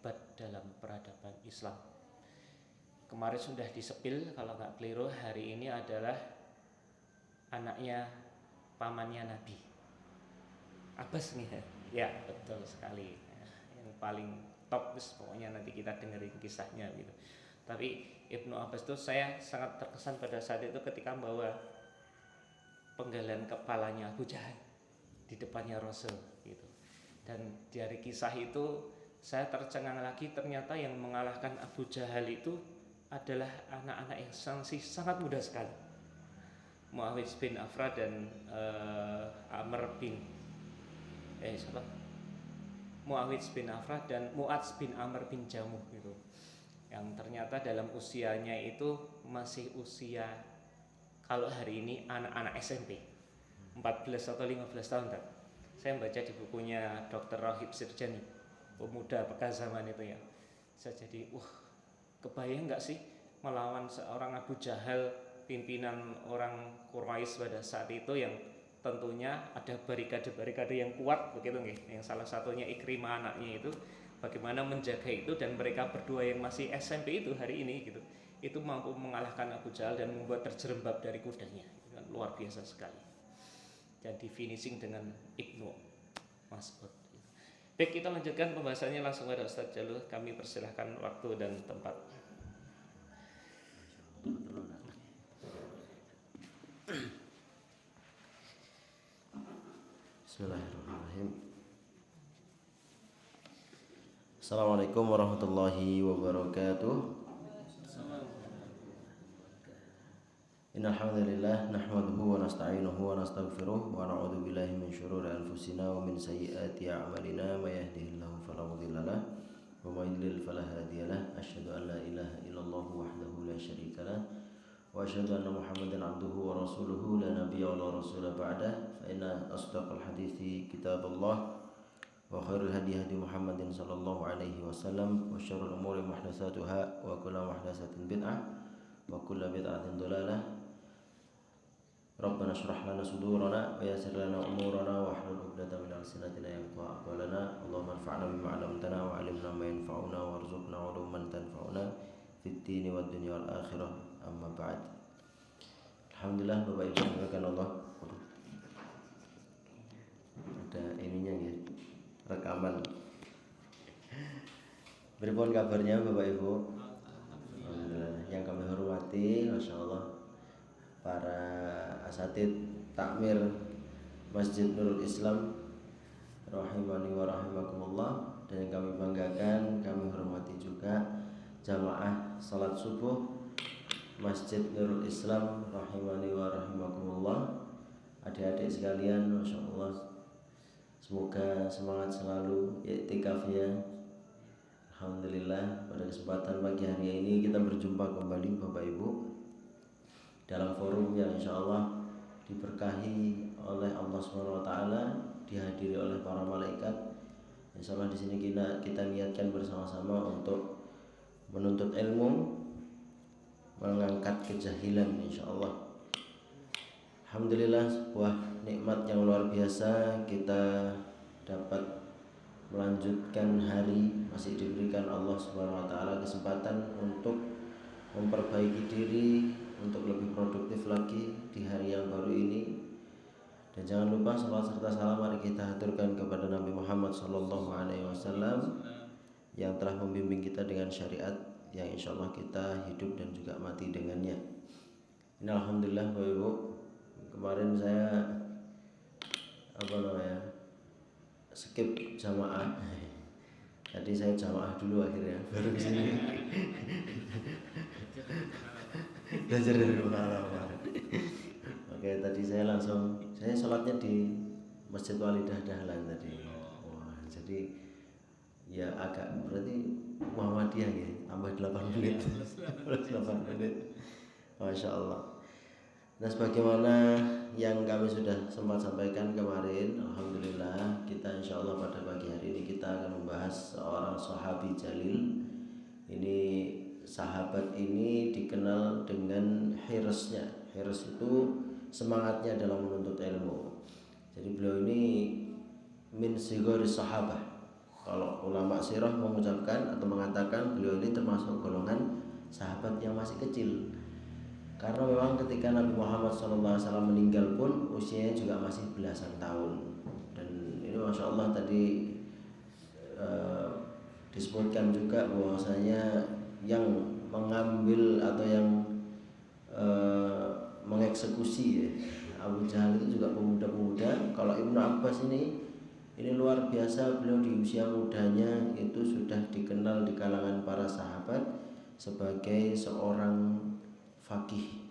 hebat dalam peradaban Islam. Kemarin sudah disepil, kalau nggak keliru hari ini adalah anaknya pamannya Nabi Abbas nih ya, betul sekali. Yang paling top pokoknya nanti kita dengerin kisahnya gitu. Tapi Ibnu Abbas itu saya sangat terkesan pada saat itu ketika membawa penggalan kepalanya Abu Jahal di depannya Rasul gitu. Dan dari kisah itu saya tercengang lagi, ternyata yang mengalahkan Abu Jahal itu adalah anak-anak yang sangat muda sekali. Muawiyah bin Afra dan Amr bin Muawiyah bin Afra dan Mu'adz bin Amr bin Jamuh gitu. Yang ternyata dalam usianya itu masih usia kalau hari ini anak-anak SMP 14 atau 15 tahun tak? Saya membaca di bukunya Dr. Rohib Sirjani, pemuda bekas zaman itu ya. Saya jadi kebayang nggak sih melawan seorang Abu Jahal, pimpinan orang Quraisy pada saat itu, yang tentunya ada barikade-barikade yang kuat begitu nggih. Yang salah satunya Ikrimah anaknya itu bagaimana menjaga itu, dan mereka berdua yang masih SMP itu hari ini gitu, itu mampu mengalahkan Abu Jahal dan membuat terjerembab dari kudanya. Luar biasa sekali. Dan di finishing dengan Ibnu Mas'ud. Baik, kita lanjutkan pembahasannya langsung pada Ustaz Jalul. Kami persilahkan waktu dan tempat. Bismillahirrahmanirrahim. Assalamualaikum warahmatullahi wabarakatuh. Innal hamdalillah nahmaduhu wa nasta'inuhu wa nastaghfiruh wa na'udzu billahi min shururi anfusina wa min sayyiati a'malina may yahdihillahu fala mudilla lahu wa may yudlil fala hadiya lahu. Asyhadu an la ilaha illallah wahdahu la syarika lahu wa asyhadu anna Muhammadan 'abduhu wa rasuluhu la nabiyya wa la rasula ba'dah. Fa inna asdaqal hadithi kitabullah wa khairul hadi hadi Muhammadin sallallahu alaihi wasallam wa syarrul umuri muhdatsatuha wa kullu muhdatsatin bid'ah wa kullu bid'atin dhalalah. Rabbana shrah lana sudurana wa yassir lana umurana wa hlul 'uqdatam min alsinatina yafqahu qawlana. Allahumma anfa'na bima 'allamtana wa 'allimna ma yanfa'una warzuqna 'uluman tanfa'una fid dini wad dunya wal akhirah. Amma ba'd. Alhamdulillah Bapak Ibu dimuliakan Allah. Ada ininya ya, rekaman. Beripun kabarnya Bapak Ibu? Alhamdulillah. Yang kami hormati, Masya Allah, para asatid takmir Masjid Nurul Islam rahimani wa rahimakumullah, dan yang kami banggakan, kami hormati juga jamaah salat subuh Masjid Nurul Islam rahimani wa rahimakumullah. Adik-adik sekalian, Masya Allah, semoga semangat selalu iktikafnya. Alhamdulillah, pada kesempatan pagi hari ini kita berjumpa kembali Bapak Ibu dalam forum yang insya Allah diberkahi oleh Allah Subhanahu Wa Taala, dihadiri oleh para malaikat. Insya Allah di sini kita niatkan bersama-sama untuk menuntut ilmu, mengangkat kejahilan insya Allah. Alhamdulillah, sebuah nikmat yang luar biasa kita dapat melanjutkan hari, masih diberikan Allah Subhanahu Wa Taala kesempatan untuk memperbaiki diri, untuk lebih produktif lagi di hari yang baru ini. Dan jangan lupa salawat serta salam mari kita haturkan kepada Nabi Muhammad SAW yang telah membimbing kita dengan syariat yang insya Allah kita hidup dan juga mati dengannya. Ini Alhamdulillah Bapak Ibu, kemarin saya skip jamaah. Tadi saya jamaah dulu akhirnya baru kesini. Belajar dari pengalaman. Oke, tadi saya sholatnya di Masjid Walidah Dahlan tadi. Wah, jadi ya agak berarti Muhammadiyah ya, tambah 8 menit. 8 menit. Masya Allah. Nah, sebagaimana yang kami sudah sempat sampaikan kemarin, alhamdulillah kita insya Allah pada pagi hari ini kita akan membahas seorang sahabi jalil. Ini sahabat ini dikenal dengan hirsnya. Hirs itu semangatnya dalam menuntut ilmu. Jadi beliau ini min sigori sahabah, Kalau ulama sirah mengucapkan atau mengatakan beliau ini termasuk golongan sahabat yang masih kecil. Karena memang ketika Nabi Muhammad SAW meninggal pun usianya juga masih belasan tahun. Dan ini Masya Allah tadi disebutkan juga bahwasanya yang mengambil atau yang mengeksekusi ya, Abu Jahal itu juga pemuda-pemuda. Kalau Ibnu Abbas ini luar biasa, beliau di usia mudanya itu sudah dikenal di kalangan para sahabat sebagai seorang faqih,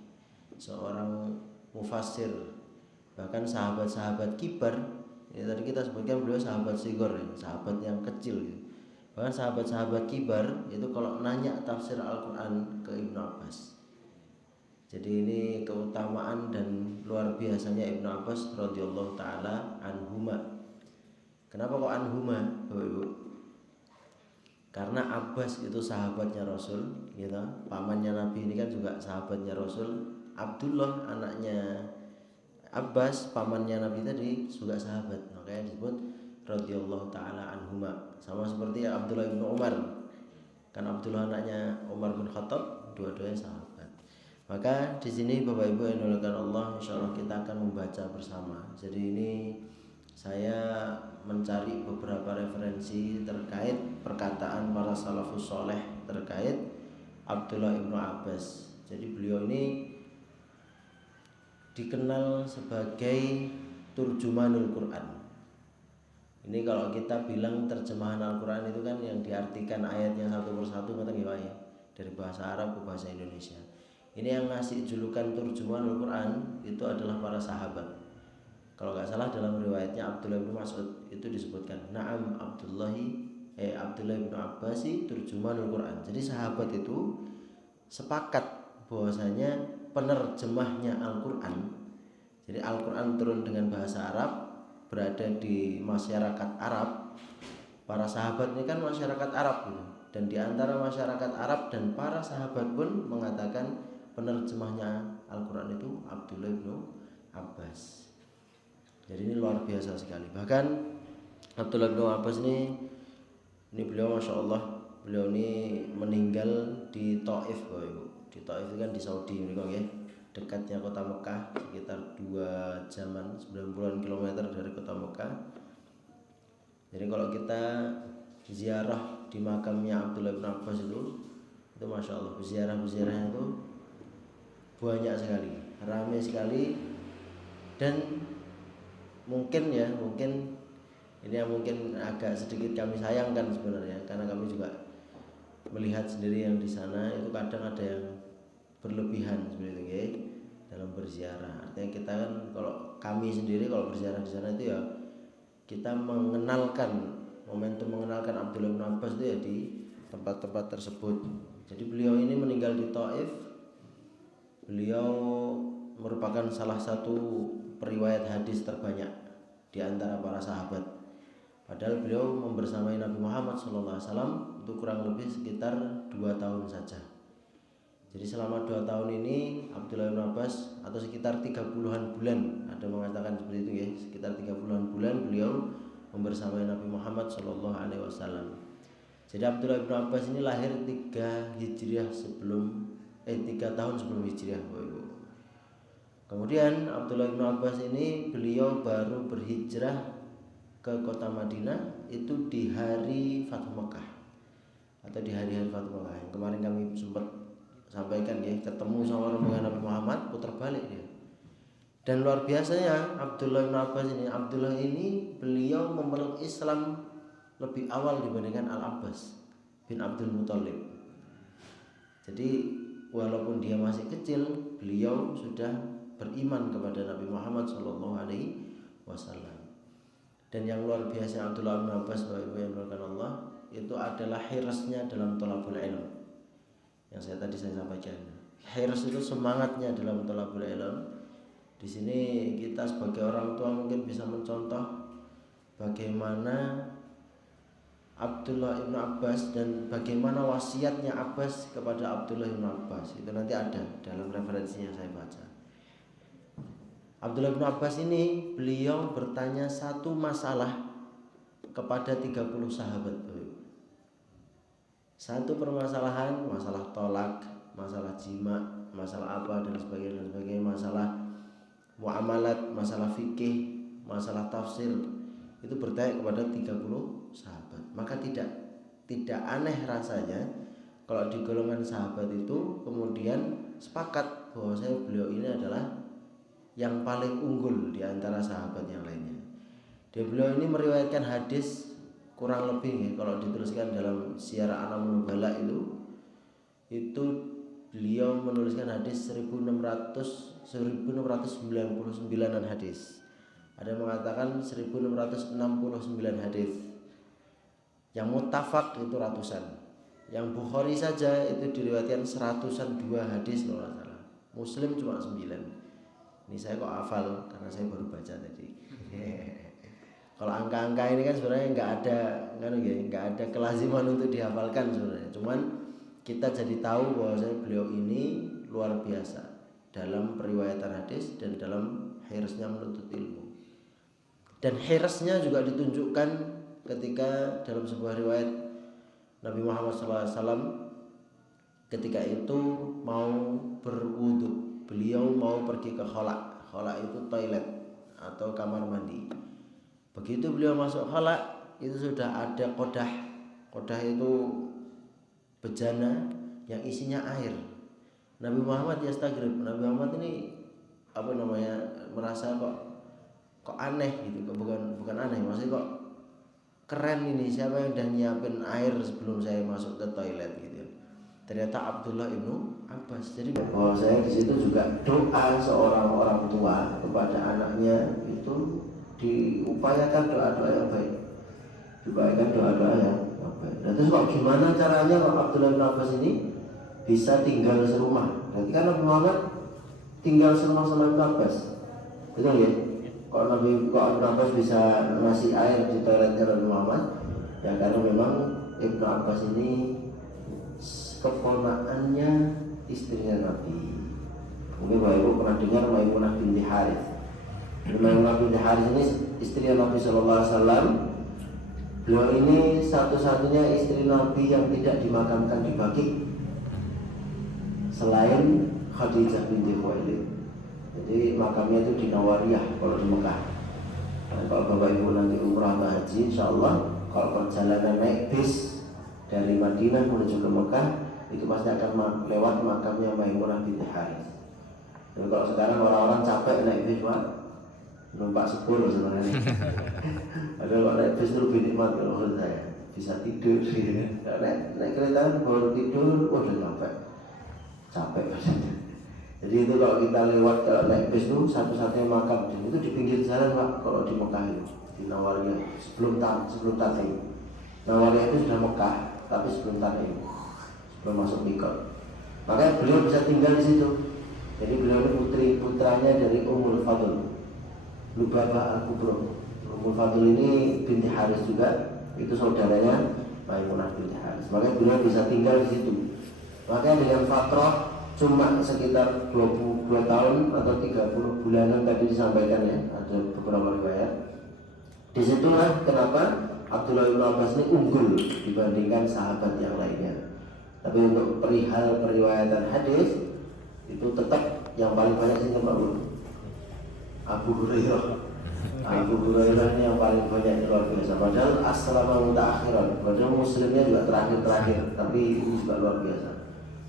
seorang mufassir. Bahkan sahabat-sahabat kibar, ya tadi kita sebutkan beliau sahabat sigor ya, sahabat yang kecil gitu. Bahkan sahabat-sahabat kibar itu kalau nanya tafsir Al-Quran ke Ibnu Abbas. Jadi ini keutamaan dan luar biasanya Ibnu Abbas radhiyallahu taala anhuma. Kenapa kok anhuma, Bapak Ibu? Karena Abbas itu sahabatnya Rasul, gitu. Pamannya Nabi ini kan juga sahabatnya Rasul. Abdullah anaknya Abbas, pamannya Nabi tadi juga sahabat, makanya disebut radhiyallahu taala anhuma. Sama seperti Abdullah bin Umar. Kan Abdullah anaknya Umar bin Khattab, dua-duanya sahabat. Maka di sini Bapak Ibu yang dimuliakan Allah, insyaallah kita akan membaca bersama. Jadi ini saya mencari beberapa referensi terkait perkataan para salafus soleh terkait Abdullah ibnu Abbas. Jadi beliau ini dikenal sebagai turjumanul Quran. Ini kalau kita bilang terjemahan Al-Quran itu kan yang diartikan ayatnya satu persatu ya, dari bahasa Arab ke bahasa Indonesia. Ini yang ngasih julukan turjumanul Quran itu adalah para sahabat. Kalau nggak salah dalam riwayatnya Abdullah bin Mas'ud itu disebutkan Na'am Abdullah bin Abbas turjumanul Quran. Jadi sahabat itu sepakat bahwasanya penerjemahnya Al-Quran. Jadi Al-Quran turun dengan bahasa Arab, berada di masyarakat Arab. Para sahabat ini kan masyarakat Arab gitu. Dan di antara masyarakat Arab dan para sahabat pun mengatakan penerjemahnya Al-Quran itu Abdullah bin Abbas. Jadi ini luar biasa sekali. Bahkan Abdullah bin Abbas ini beliau Masya Allah, beliau ini meninggal di Taif, Bapak Ibu. Di Taif itu kan di Saudi, ya, dekatnya kota Mekah, sekitar 2 jaman 90-an kilometer dari kota Mekah. Jadi kalau kita ziarah di makamnya Abdullah bin Abbas itu Masya Allah, ziarah-ziarahnya itu banyak sekali, ramai sekali. Dan mungkin ini yang mungkin agak sedikit kami sayangkan sebenarnya, karena kami juga melihat sendiri yang di sana itu kadang ada yang berlebihan seperti itu ya, dalam berziarah. Artinya kita kan, kalau kami sendiri kalau berziarah di sana itu ya kita mengenalkan Abdullah bin Abbas itu ya di tempat-tempat tersebut. Jadi beliau ini meninggal di Taif. Beliau merupakan salah satu periwayat hadis terbanyak di antara para sahabat. Padahal beliau membersamai Nabi Muhammad SAW itu kurang lebih sekitar 2 tahun saja. Jadi selama 2 tahun ini Abdullah bin Abbas, atau sekitar 30-an bulan, ada mengatakan seperti itu ya, sekitar 30-an bulan beliau membersamai Nabi Muhammad SAW. Jadi Abdullah bin Abbas ini lahir 3 tahun sebelum Hijriah, Ibu. Kemudian Abdullah bin Abbas ini beliau baru berhijrah ke kota Madinah itu di hari Fathu Mekah, atau di hari-hari Fathu Mekah yang kemarin kami sempat sampaikan ya, ketemu sama rombongan Nabi Muhammad, putar balik dia. Dan luar biasanya Abdullah bin Abbas ini beliau memeluk Islam lebih awal dibandingkan Al-Abbas bin Abdul Muthalib. Jadi walaupun dia masih kecil, beliau sudah beriman kepada Nabi Muhammad SAW. Dan yang luar biasa Abdullah bin Abbas, Bapak Ibu yang dimuliakan Allah, itu adalah hirasnya dalam thalabul ilm. Yang tadi saya sampaikan, hirs itu semangatnya dalam thalabul ilm. Di sini kita sebagai orang tua mungkin bisa mencontoh bagaimana Abdullah bin Abbas dan bagaimana wasiatnya Abbas kepada Abdullah bin Abbas. Itu nanti ada dalam referensinya saya baca. Abdullah bin Abbas ini beliau bertanya satu masalah kepada 30 sahabat. Satu permasalahan, masalah tolak, masalah jima, masalah apa dan sebagainya, masalah muamalat, masalah fikih, masalah tafsir, itu bertanya kepada 30 sahabat. Maka tidak aneh rasanya kalau di golongan sahabat itu kemudian sepakat bahwasanya beliau ini adalah yang paling unggul di antara sahabat yang lainnya. Dan beliau ini meriwayatkan hadis kurang lebih ya, kalau dituliskan dalam Syiar A'lamun Nubala itu beliau menuliskan hadis 1699 hadis. Ada yang mengatakan 1669 hadis. Yang muttafaq itu ratusan. Yang Bukhari saja itu diriwayatkan 102 hadis kalau nggak salah. Muslim cuma 9. Ini saya kok hafal karena saya baru baca tadi. Kalau angka-angka ini kan sebenarnya nggak ada kelaziman untuk dihafalkan sebenarnya. Cuman kita jadi tahu bahwa beliau ini luar biasa dalam periwayatan hadis dan dalam hirsnya menuntut ilmu. Dan hirsnya juga ditunjukkan ketika dalam sebuah riwayat Nabi Muhammad SAW ketika itu mau berwudu, beliau mau pergi ke khala. Khala itu toilet atau kamar mandi. Begitu beliau masuk khala, itu sudah ada kodah. Kodah itu bejana yang isinya air. Nabi Muhammad yastagrib. Nabi Muhammad ini merasa kok aneh gitu. Bukan aneh, maksudnya kok keren ini, siapa yang udah nyiapin air sebelum saya masuk ke toilet gitu. Ternyata Abdullah ibnu Abbas. Jadi bahwa saya di situ juga doa seorang orang tua kepada anaknya itu diupayakan doa-doa yang baik, diupayakan doa-doa yang baik. Nah, terus kok gimana caranya Pak Abdullah bin Abbas ini bisa tinggal serumah? Berarti kan Nabi Muhammad tinggal serumah sama Ibnu Abbas, betul ya? Kok Ibnu Abbas bisa ngasih air di toiletnya Nabi Muhammad? Ya karena memang Ibnu Abbas ini keponakannya istrinya Nabi. Mungkin Bapak Ibu pernah dengar Maimunah binti Harits. Maimunah binti Harits ini istri Nabi SAW. Beliau ini satu-satunya istri Nabi yang tidak dimakamkan di Baqi selain Khadijah binti Khuwailid. Jadi makamnya itu di Nawariyah kalau di Mekah. Dan kalau Bapak Ibu nanti umrah atau haji, insya Allah kalau perjalanan naik bis dari Madinah menuju ke Mekah itu pasti akan lewat makamnya Maimunah binti Harits. Dan kalau sekarang orang-orang capek naik bis, Pak, numpak sepuluh sebenarnya. Ada kalau naik bis itu lebih nikmat kalau menurut saya, bisa tidur. Kalau naik kereta baru tidur, udah capek. Jadi itu kalau kita lewat kalau naik bis itu satu-satunya makam itu di pinggir jalan, Pak. Kalau di Mekah itu di Nawariyah sebelum Tatim. Nawariyah itu sudah Mekah, tapi sebelum Tatim, sebelum masuk Mikot. Makanya beliau bisa tinggal di situ. Jadi beliau ini putranya dari Ummul Fadl, Lubabah Al-Kubro. Ummul Fadl ini binti Haris juga, itu saudaranya Maimunah binti Haris. Makanya beliau bisa tinggal di situ. Makanya dengan fatrah cuma sekitar 22 tahun atau 30 bulanan tadi disampaikan ya, ada beberapa riwayat. Disitulah kenapa Abdullah bin Abbas ini unggul dibandingkan sahabat yang lainnya. Tapi untuk perihal periwayatan hadis itu tetap yang paling banyak sih Pak Abu Hurairah. Abu Hurairah ini yang paling banyak, luar biasa. Padahal as-salama mutaakhiran, padahal muslimnya juga terakhir, tapi ini juga luar biasa.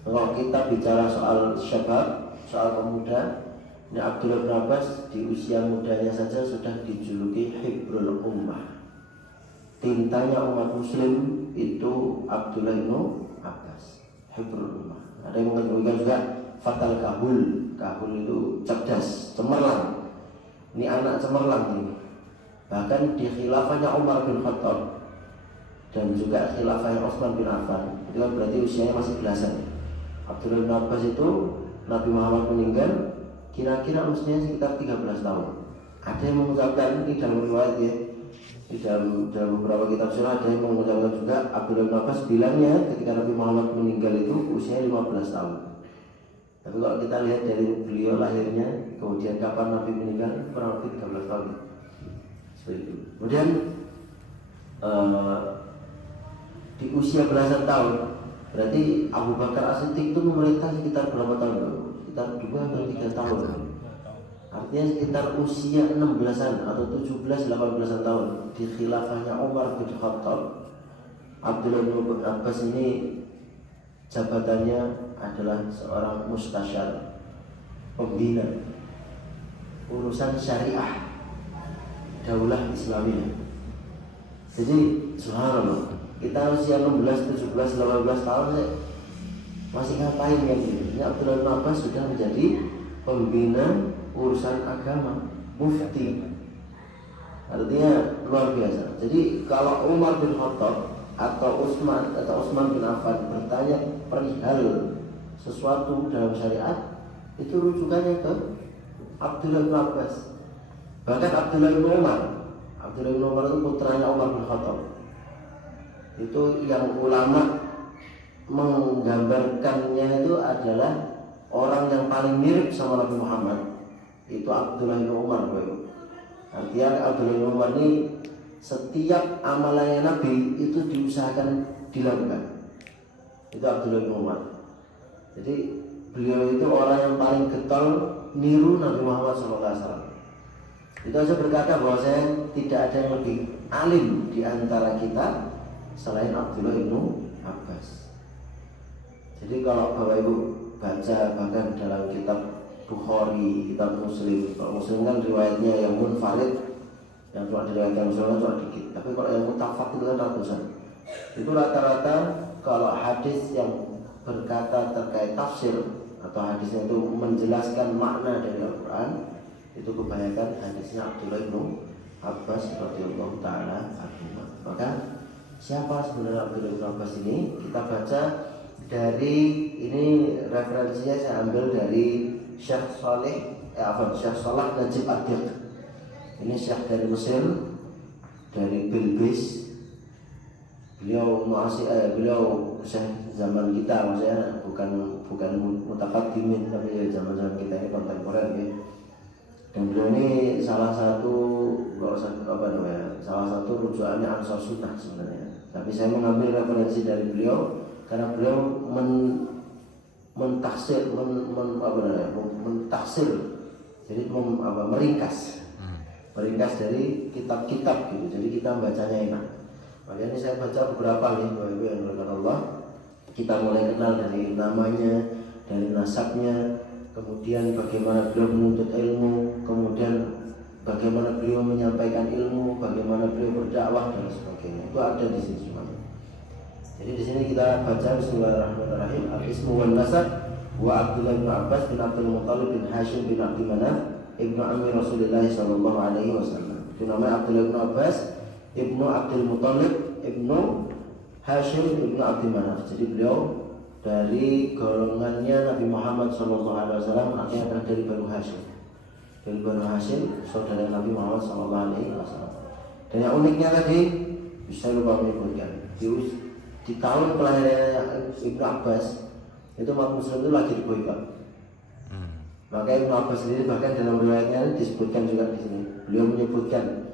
Kalau kita bicara soal syabab, soal pemuda, ini Abdullah bin Abbas di usia mudanya saja sudah dijuluki Hibrul Ummah. Tintanya umat muslim itu Abdullah bin Abbas, Hibrul Ummah. Ada yang mengatakan juga Fatal Kahul. Kahul itu cerdas, cemerlang. Ini anak cemerlang ini. Bahkan di khilafahnya Umar bin Khattab dan juga khilafahnya Utsman bin Affan, itu kan berarti usianya masih belasan. Abdullah bin Abbas itu Nabi Muhammad meninggal kira-kira usianya sekitar 13 tahun. Ada yang mengucapkan ini dalam riwayat ya, di dalam beberapa kitab sirah ada yang mengucapkan juga Abdullah bin Abbas bilangnya ketika Nabi Muhammad meninggal itu usianya 15 tahun. Tapi kalau kita lihat dari beliau lahirnya kemudian kapan Nabi meninggal kurang lebih 13 tahun. Seperti itu. Kemudian eh, di usia belasan tahun. Berarti Abu Bakar As-Siddiq itu memerintah sekitar berapa tahun? Sekitar 2 atau 3 tahun. Artinya sekitar usia 16-an atau 17-18 tahun di khilafahnya Umar bin Khattab. Abdullah bin Abbas ini jabatannya adalah seorang mustasyar, pembina urusan syariah daulah Islamiyah. Jadi subhanallah, kita usia 16, 17, 18 tahun masih ngapain ya gitu. Ini Abdullah bin Abbas sudah menjadi pembina urusan agama, mufti. Artinya luar biasa. Jadi kalau Umar bin Khattab atau Utsman bin Affan bertanya perihal sesuatu dalam syariat, itu rujukannya ke Abdullah bin Abbas. Bahkan Abdullah bin Umar itu putranya Umar bin Khattab. Itu yang ulama menggambarkannya itu adalah orang yang paling mirip sama Nabi Muhammad. Itu Abdullah bin Umar. Artinya Abdullah bin Umar ini setiap amalannya Nabi itu diusahakan dilakukan. Itu Abdullah bin Umar. Jadi beliau itu orang yang paling getol niru Nabi Muhammad SAW. Itu aja berkata bahwa saya tidak ada yang lebih alim di antara kita selain Abdullah bin Abbas. Jadi kalau Bapak Ibu baca bahkan dalam kitab Bukhari, kitab Muslim, kalau Muslim kan riwayatnya yang munfarid, yang cuma diriwayatkan Muslim cuma dikit. Tapi kalau yang mutafaq itu kan ratusan. Itu rata-rata kalau hadis yang berkata terkait tafsir atau hadisnya itu menjelaskan makna dari Al-Quran, itu kebanyakan hadisnya Abdullah bin Abbas radhiyallahu taala anhu. Maka siapa sebenarnya Abdullah bin Abbas ini? Kita baca dari ini, referensinya saya ambil dari Syekh Salah Najib Ad-Diq. Ini Syekh dari Mesir, dari Bilbis. Beliau Syekh zaman kita, maksudnya bukan mutaqaddimin, tapi zaman kita ini kontemporer ya. Dan beliau ini salah satu rujukannya Ansar Sunnah sebenarnya. Tapi saya mengambil referensi dari beliau karena beliau mentaksir, jadi meringkas dari kitab-kitab gitu. Jadi kita membacanya enak. Makanya ini saya baca beberapa nih, Bapak Ibu yang dimuliakan Allah. Kita mulai kenal dari namanya, dari nasabnya, kemudian bagaimana beliau menuntut ilmu, kemudian bagaimana beliau menyampaikan ilmu, bagaimana beliau berdakwah dan sebagainya. Itu ada di sini semuanya. Jadi di sini kita baca Bismillahirrahmanirrahim. Al-Ismu wan Nasab wa Abdullah bin Abbas bin Abdul Muttalib bin Hashim bin Abdi Manaf ibnu Ammi Rasulullah sallallahu alaihi wasallam. Itu namanya Abdullah bin Abbas ibnu Abdul Muttalib ibnu Hashim ibnu Abdi Manaf. Jadi beliau dari golongannya Nabi Muhammad sallallahu alaihi wasallam, artinya adalah dari Banu Hashim. Dari Banu Hashim, saudara Nabi Muhammad sallallahu alaihi wasallam. Dan yang uniknya tadi, bisa lupa menyebutkan di tahun kelahirannya Ibnu Abbas itu umat Muslim itu lagi diboikot. Maka Ibnu Abbas sendiri bahkan dalam riwayatnya disebutkan juga di sini. Beliau menyebutkan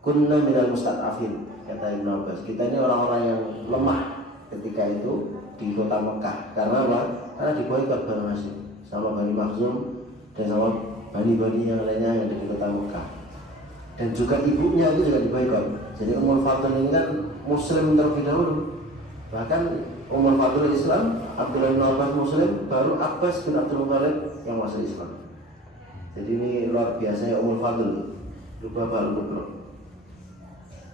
kunna minal mustad'afin, kata Ibnu Abbas. Kita ini orang-orang yang lemah ketika itu di kota Mekah. Karena apa? Karena diboikot Banu Hashim sama Bani Makhzum dan sama bani-bani yang lainnya yang di kota Mekah. Dan juga ibunya itu juga diboikot. Jadi Ummul Fadl ini kan Muslim terlebih dahulu. Bahkan Ummul Fadl Islam, Abdullah bin Abbas Muslim, baru Abbas bin Abdul Muttalib yang masuk Islam. Jadi ini luar biasa ya Ummul Fadl. Lubabah Lubro.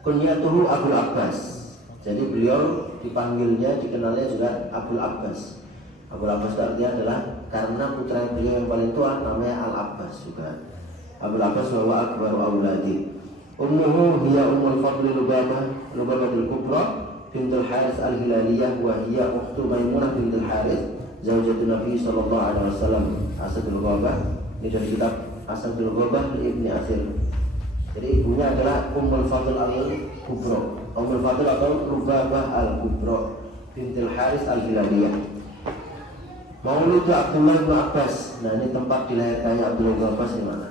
Kunyatuhu Abdul Abbas. Jadi beliau dipanggilnya, dikenalnya juga Abdul Abbas. Abdul Abbas artinya adalah karena putra beliau yang paling tua namanya Al Abbas juga. Abdul Abbas wa akbaru auladi. Ummuhu hiya Ummul Fadl Lubabatul Kubra bintul Haris Al-Hilaliyah wa hiya ukhtu Maimunah bintul Haris zaujatu Nabi sallallahu alaihi wasallam. Asadul Ghabah. Ini dari kitab Asadul Ghabah Ibnu Athir. Jadi ibunya adalah Ummul Fadl Al-Kubra. Ummul Fadl atau Lubabah Al-Kubra bintul Haris Al-Hilaliyah. Maulid Abdullah bin Abbas. Nah, ini tempat dilahirkannya Abdullah bin Abbas di mana?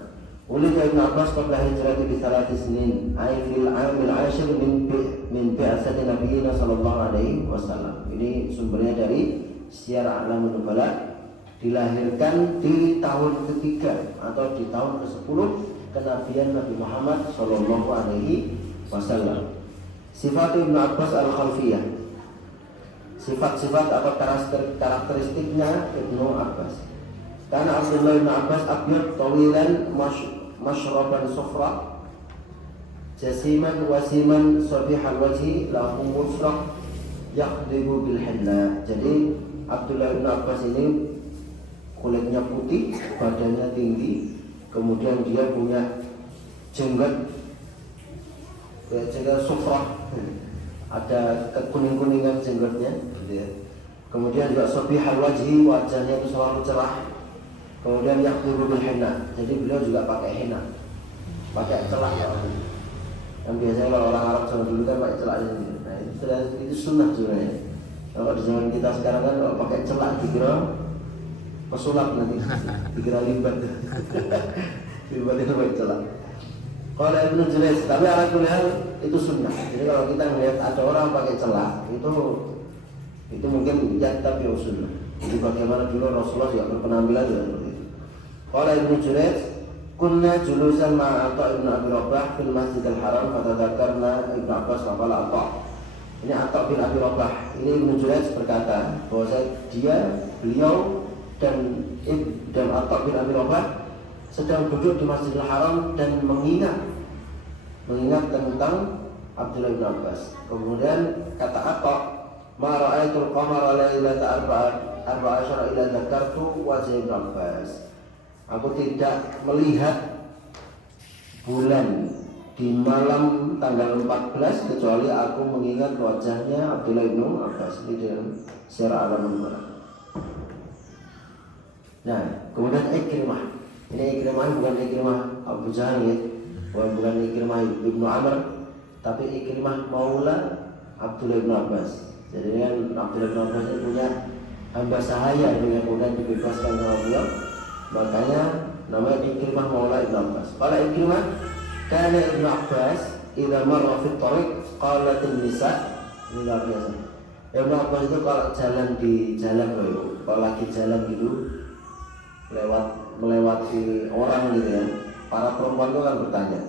ولد ابن عباس قبل هجرته ب3 سنين أي في العام العاشر من بعثة نبينا صلى الله عليه وسلم. Ini sumbernya dari Syiar A'lamun Nubala. Dilahirkan di tahun ketiga atau di tahun ke-10 kenabian Nabi Muhammad sallallahu alaihi wasallam. Sifat Ibnu Abbas al-Khalfiyah. Sifat-sifat atau karakteristiknya Ibnu Abbas. Karena Abdullah bin Abbas abyad tawilan mashraban sufra jasiman wasiman sabihal wajhi lahu mufraq yaqdibu bil hinna. Jadi Abdullah bin Abbas ini kulitnya putih, badannya tinggi, kemudian dia punya jenggot sufra, ada kekuning-kuningan jenggotnya gitu ya. Kemudian juga sabihal wajhi, wajahnya itu selalu cerah. Kemudian yaqdibu bil hinna, jadi beliau juga pakai henna, pakai celak ya. Yang biasanya kalau orang Arab zaman dulu kan pakai celak ini. Nah itu sunnah sebenarnya. Kalau di zaman kita sekarang kan kalau pakai celak dikira pesulap nanti, dikira limbat. Limbat itu pakai celak. Kalau Ibnu Jurayj, tapi ala kulli hal itu sunnah. Jadi kalau kita melihat ada orang pakai celak, itu mungkin ya tapi sunnah. Jadi bagaimana dulu Rasulullah juga berpenampilan juga seperti itu. Qala Ibnu Jurayj, kunna julusan ma'a Atha' ibn Abi Rabah fil Masjidil Haram fatadzakarna Ibnu Abbas qala Atha'. Ini Atha' bin Abi Rabah. Ini Ibnu Jurayj berkata bahwa beliau dan Atha' bin Abi Rabah sedang duduk di Masjidil Haram dan mengingat tentang Abdullah bin Abbas. Kemudian kata Atha', ma ra'aitul qamara lailata arba'asyara ila dzakartu wajh Ibnu Abbas. Aku tidak melihat bulan di malam tanggal 14 kecuali aku mengingat wajahnya Abdullah bin Abbas. Ini dalam Syiar A'lamun Nubala. Nah, kemudian Ikrimah. Ini Ikrimah bukan Ikrimah Abu Jahal ya, bukan Ikrimah Ibnu Amr, tapi Ikrimah maula Abdullah bin Abbas. Jadi dengan Abdullah bin Abbas itu punya hamba sahaya yang kemudian dibebaskan oleh beliau, makanya namanya Ikrimah maula Ibnu Abbas. Kalau Ikrimah karena Ibnu Abbas idza marra fi thariq qalat an-nisa, ini luar biasa. Ibnu Abbas itu kalau jalan di jalan kalau lagi jalan gitu melewati orang gitu ya, para perempuan itu kan bertanya,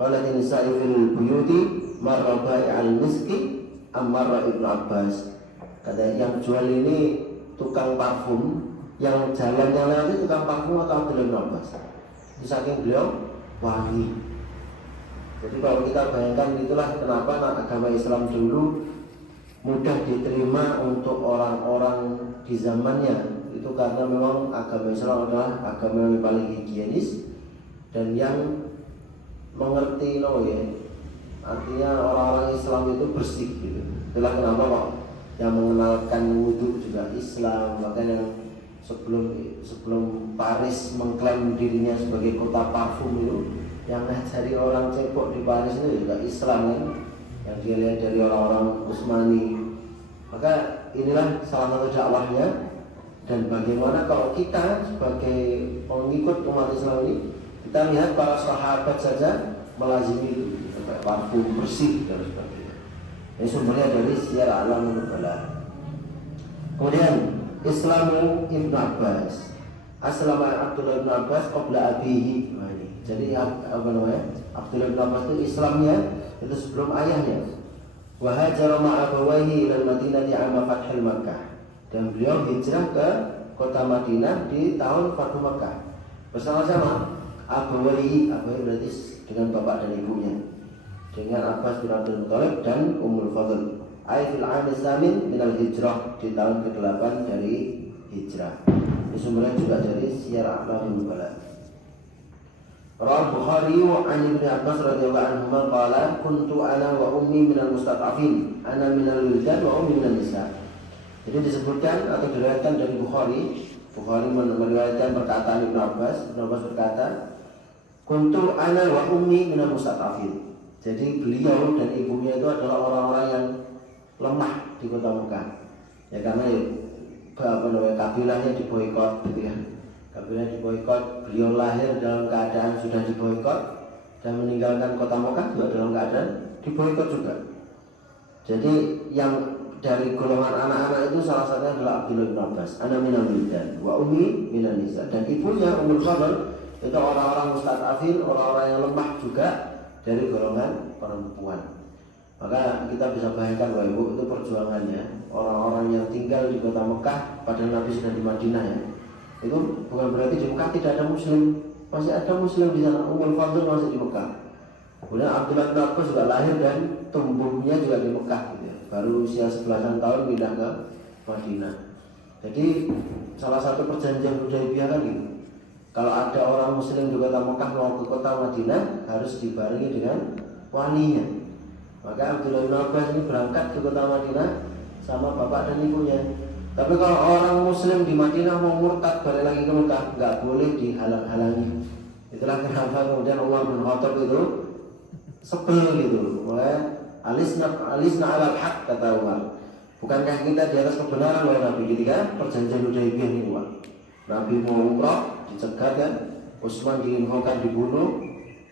qalat an-nisa fil buyuti marra bai'al miski Ammar Ibnu Abbas. Kata yang jual ini tukang parfum, yang jalannya lewat itu tukang parfum atau Abdullah bin Abbas. Itu saking beliau wangi. Jadi kalau kita bayangkan, itulah kenapa agama Islam dulu mudah diterima untuk orang-orang di zamannya. Itu karena memang agama Islam adalah agama yang paling higienis dan yang mengerti artinya orang-orang Islam itu bersih gitu. Itulah kenapa kok yang mengenalkan wudhu juga Islam. Bahkan yang sebelum Paris mengklaim dirinya sebagai kota parfum itu, yang ngajari orang cebok di Paris itu juga Islam kan, yang dia lihat dari orang-orang Utsmani. Maka inilah salah satu dakwahnya. Dan bagaimana kalau kita sebagai pengikut umat Islam ini, kita lihat para sahabat saja melazimi itu, parfum bersih dan sebagainya. Ini sumbernya dari Syiar A'lamun Nubala. Kemudian Islamu Ibnu Abbas. Aslama Abdullah bin Abbas qabla abihi. Jadi apa namanya? Abdullah bin Abbas itu Islamnya itu sebelum ayahnya. Wa hajara ma'a abawayhi ila Madinah 'ama fathil Makkah. Dan beliau hijrah ke kota Madinah di tahun Fathu Makkah bersama-sama abawayhi berarti dengan bapak dan ibunya, dengan Abbas bin Abdul Muthalib dan Ummul Fadl. Ayatul Anisamin minal hijrah, di tahun ke-8 dari hijrah. Ini sumbernya juga dari Syiar A'lamun Nubala. Rawal Bukhari an Ibnu Abbas radhiyallahu anhu qala kuntu ana wa ummi minal mustad'afin, ana minal wildan wa ummi minan nisa. Jadi disebutkan atau diriwayatkan dari Bukhari meriwayatkan perkataan Ibnu Abbas. Ibnu Abbas berkata, kuntu ana wa ummi minal mustad'afin. Jadi beliau dan ibunya itu adalah orang-orang yang lemah di kota Mekah. Ya karena kabilahnya diboikot gitu ya. kabilah diboikot, beliau lahir dalam keadaan sudah diboikot dan meninggalkan kota Mekah juga dalam keadaan diboikot juga. Jadi yang dari golongan anak-anak itu salah satunya adalah Abdullah bin Abbas, ana minal wildan wa ummi minan nisa, dan ibunya Ummul Fadl itu orang-orang mustad'afin, orang-orang yang lemah juga dari golongan perempuan. Maka kita bisa bayangkan Bapak Ibu, itu perjuangannya orang-orang yang tinggal di kota Mekah padahal Nabi sudah di Madinah ya. Itu bukan berarti di Mekah tidak ada muslim, masih ada muslim di sana. Ummul Fadl masih di Mekah. Kemudian Abdullah bin Abbas juga lahir dan tumbuhnya juga di Mekah gitu ya. Baru usia 11 tahun pindah ke Madinah. Jadi salah satu perjanjian Hudaybiyah kan gitu. Kalau ada orang muslim di kota Mekah mau ke kota Madinah harus dibarengi dengan walinya. Maka Abdullah bin Abbas ini berangkat ke kota Madinah sama bapak dan ibunya. Tapi kalau orang muslim di Madinah mau murtad balik lagi ke Mekah, nggak boleh dihalang-halangi. Itulah kenapa kemudian Umar bin Khattab itu sebel gitu. Mulai alisna alal haq, kata Umar. Bukankah kita di atas kebenaran wahai Nabi? Ketika perjanjian Hudaybiyah ini Umar, Nabi mau umrah dicegat kan, Utsman diinfokan dibunuh,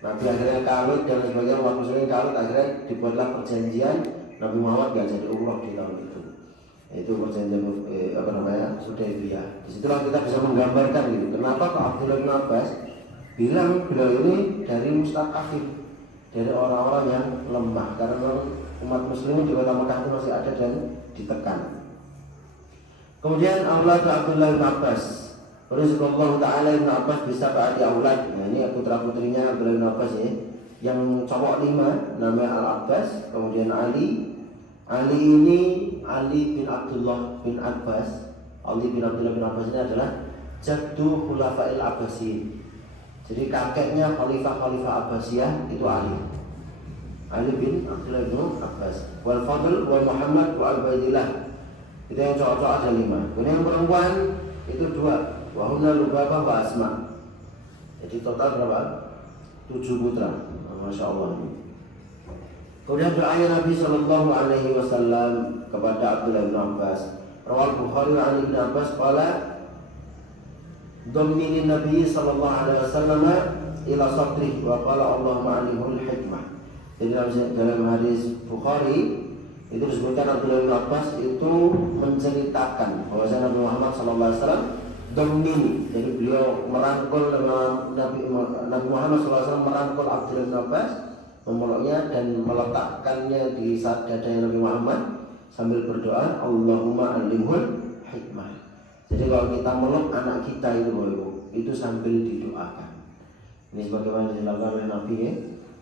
Nabi akhirnya kalut dan sebagainya, umat muslimin kalut, akhirnya dibuatlah perjanjian. Nabi Muhammad nggak jadi umrah di tahun itu. Itu perjanjian Hudaybiyah. Disitulah kita bisa menggambarkan gitu. Kenapa Pak Abdullah bin Abbas bilang beliau ini dari mustad'afin, dari orang-orang yang lemah, karena umat muslimin di kota Mekah itu masih ada dan ditekan. Kemudian aulad Abdullah bin Abbas, Rasulullah Ta'ala bin Abbas bisa ba'di aulad. Nah, ini putra putrinya Abdullah bin Abbas ya. Yang cowok 5 namanya Al-Abbas, kemudian Ali. Ali ini Ali bin Abdullah bin Abbas. Ali bin Abdullah bin Abbas ini adalah jaddu khulafa'il Abbasiyin. Jadi kakeknya khalifah-khalifah Abbasiyah itu Ali. Ali bin Abdullah bin Abbas. Wal Fadl wal Muhammad wal Ubaidillah. Itu yang cowok-cowok ada 5. Kemudian yang perempuan itu 2. Wa hunna Lubabah wa Asma. Jadi total berapa? 7 putra. Masya Allah. Kemudian doanya Nabi Shallallahu Alaihi Wasallam kepada Abdullah bin Abbas. Rawal Bukhari wa Ali bin Abbas qala dhammini Nabi Sallallahu Alaihi Wasallam ila sadri wa qala Allahumma alimul hikmah. Jadi dalam hadis Bukhari itu disebutkan Abdullah bin Abbas itu menceritakan bahwa Nabi Muhammad Sallallahu Alaihi Wasallam dhammini, jadi beliau merangkul Nabi Muhammad Sallallahu Alaihi Wasallam merangkul Abdullah bin Abbas, memeluknya dan meletakkannya di saat dadanya Nabi Muhammad sambil berdoa Allahumma alimul hikmah. Jadi kalau kita meluk anak kita itu sambil didoakan. Ini sebagaimana dilakukan oleh Nabi ya.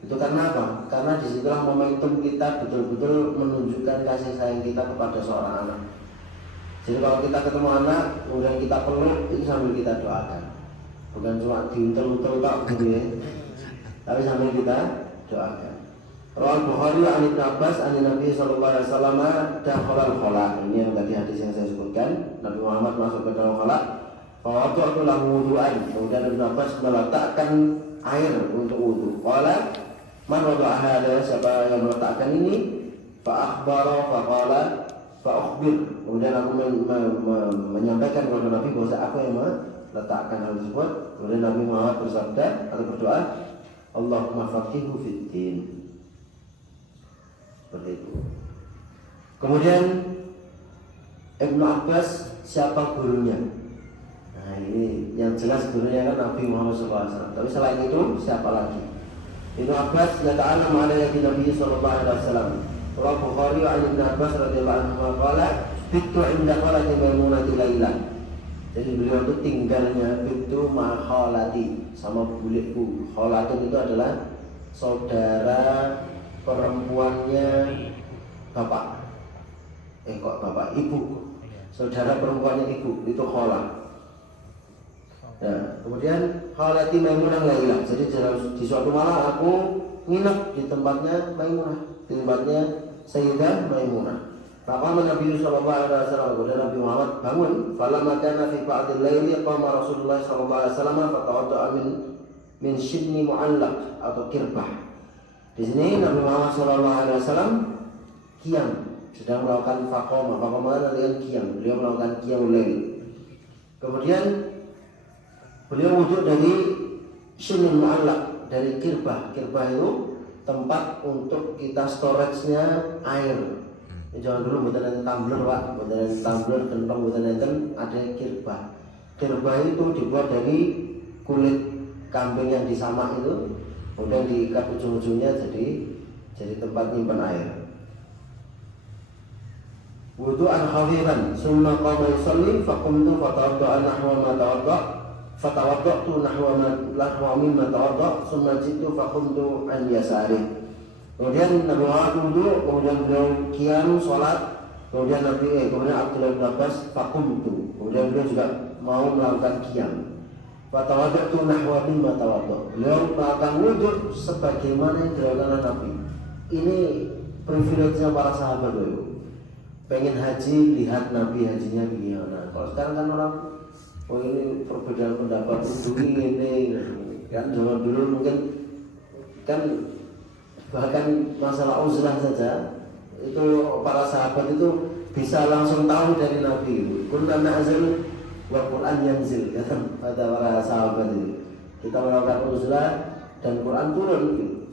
Itu karena apa? Karena disitulah momentum kita betul-betul menunjukkan kasih sayang kita kepada seorang anak. Jadi kalau kita ketemu anak, kemudian kita peluk, itu sambil kita doakan. Bukan cuma diuntel-untel tak gitu ya, tapi sambil kita doakan. Rawal Bukhari an Ibnu Abbas an Nabi sallallahu alaihi wasallam dakhala al-khala. Ini yang tadi hadis yang saya sebutkan. Nabi Muhammad masuk ke dalam khala. Fa wada'tu lahu wudu'an. Kemudian Ibnu Abbas meletakkan air untuk wudu. Qala man wada'a hadha, siapa yang meletakkan ini? Fa akhbara fa qala fa ukhbir. Kemudian aku menyampaikan kepada Nabi bahwa aku yang meletakkan hal tersebut. Kemudian Nabi Muhammad bersabda atau berdoa, Allahumma faqihhu fid din. Seperti itu. Kemudian Ibnu Abbas siapa gurunya? Nah ini yang jelas gurunya kan Nabi Muhammad SAW. Tapi selain itu siapa lagi? Ibnu Abbas ya ta'ala ma'ala yakin Nabi SAW. Rawal Bukhari wa Ibnu Abbas radhiyallahu anhu qala bitu inda khalati Maimunah Lailah. Jadi beliau itu tinggalnya bitu ma khalati, sama bulikku. Khalatun itu adalah saudara perempuannya bapak. Kok bapak, ibu. Saudara perempuannya ibu itu khala. Nah, kemudian khalati Maimunah Lailah. Jadi di suatu malam aku nginep di tempatnya Maimunah, di tempatnya Sayyidah Maimunah. Faqama Nabi sallallahu alaihi wasallam, kemudian Nabi Muhammad bangun. Falamma kana fi ba'dil laili qama Rasulullah sallallahu alaihi wasallam fatawadda'a min shibni mu'allaq atau kirbah. Di sini Nabi Muhammad sallallahu alaihi wasallam qiyam, sedang melakukan faqama dengan qiyam. Beliau melakukan qiyamul lail. Kemudian Beliau wudhu dari syunun mu'allaq, dari kirbah. Kirbah itu tempat untuk kita storage-nya air. Jangan dulu buatan enten tumbler pak, buatan enten tumbler, kentong buatan enten, ada kirbah. Kirbah itu dibuat dari kulit kambing yang disamak itu, kemudian diikat ujung-ujungnya jadi tempat nyimpan air. Wudu'an khafifan, summa qama yusalli, faqumtu fatawadda'a nahwa ma fatawadda'tu nahwa mimma tawadda', summa jitu faqumtu an yasari. Kemudian Nabi Muhammad wudhu, kemudian beliau qiyam sholat, kemudian Abdullah bin Abbas faqumtu, kemudian beliau juga mau melakukan qiyam. Fatawadda'tu nahwa mimma tawadda', beliau melakukan wudhu sebagaimana yang dilakukan Nabi. Ini privilege-nya para sahabat dulu. Pengen haji, lihat Nabi hajinya gimana. Kalau sekarang kan orang, oh ini perbedaan pendapat ini kan zaman dulu mungkin kan bahkan masalah uzlah saja itu para sahabat itu bisa langsung tahu dari Nabi. Kunna na'zil wa Qur'an yanzil, kata para sahabat itu. Kita melakukan uzlah dan Quran turun gitu.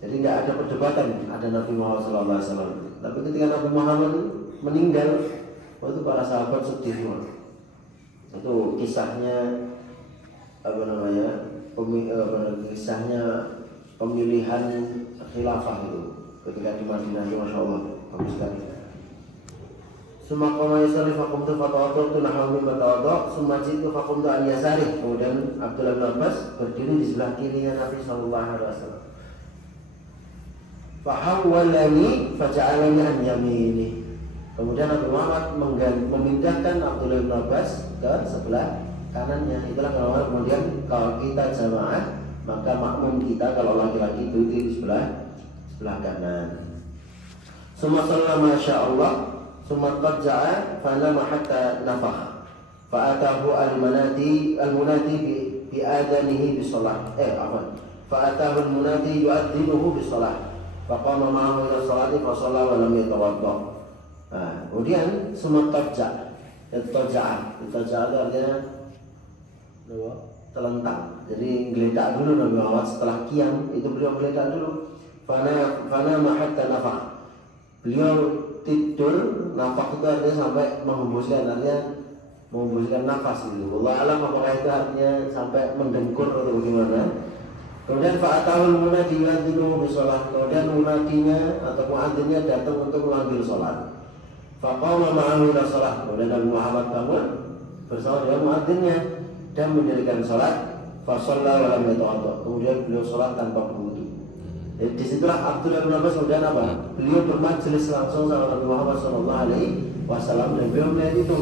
Jadi nggak ada perdebatan ada Nabi Muhammad SAW. Tapi ketika Nabi Muhammad meninggal, waktu para sahabat sedih banget. Itu kisahnya kisahnya pemilihan khilafah itu ketika di Madinah itu, masya Allah bagus sekali. Summa qama yusalli faqumtu fatawadda'tu nahwa mimma tawadda', summa jitu faqumtu an yasari. Kemudian Abdullah bin Abbas berdiri di sebelah kirinya Nabi sallallahu alaihi wasallam. Fahawwalani faja'alani an yamini. Kemudian Nabi Muhammad memindahkan Abdullah bin Abbas ke sebelah kanannya. Itulah kalau kemudian kalau kita jamaah, maka makmum kita kalau laki-laki itu di sebelah kanan. Summa sallama masyaallah, summa qadja'a fanama hatta nafakha. Fa'atahu al-munadi bi adanihi bisalah. Fa'atahu al-munadi yu'addinuhu bisalah. Faqama ma'ahu ila salati fa shalla wa lam yatawadda. Nah, kemudian summa qadja'a. Qadja'a itu artinya terlentang. Jadi geletak dulu Nabi Muhammad setelah qiyam itu beliau geletak dulu. Fana hatta nafakh. Beliau tidur, nafakh itu artinya sampai menghembuskan, artinya menghembuskan nafas gitu. Allah alam apakah itu artinya sampai mendengkur atau bagaimana. Kemudian fa'atahul munadi yu'adzinu bisolat. Kemudian munadinya atau muadzinnya datang untuk memanggil sholat. Faqama ma'ahu ila sholat. Kemudian Nabi Muhammad bangun bersama dengan muadzinnya dan mendirikan sholat. Fasalla wa lam yatawadda. Kemudian beliau sholat tanpa berwudu. Jadi disitulah Abdullah bin Abbas kemudian apa? Beliau bermajelis langsung sama Nabi Muhammad SAW dan beliau melihat itu.